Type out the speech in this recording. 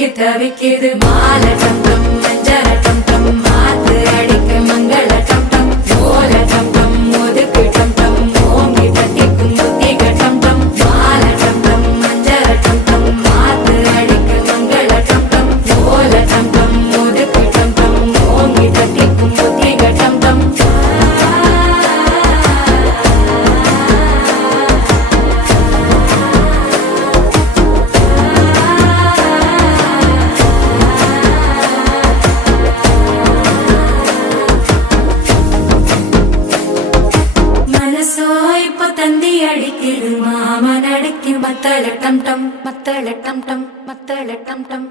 தவிக்கு தவிக்குது மால டம் டம் மஞ்சள டம் டம் மாத்து அடிக்க மங்கள டம் டம் ஓல டம் டம் ஒதுக்கு டம் டம் ஓங்கி தட்டிக்கும் புத்திக டம் டம் மால டம் டம் மஞ்சள டம் டம் மாத்து அடிக்க மங்கள டம் டம் ஓல டம் டம் ஒதுக்கு டம் டம் ஓங்கி தட்டிக்கும் புத்திக டம் டம் தந்தி அடிக்குது மாமன் அடிக்கு மத்தள டம் டம் மத்தள டம் டம் மத்தள டம் டம்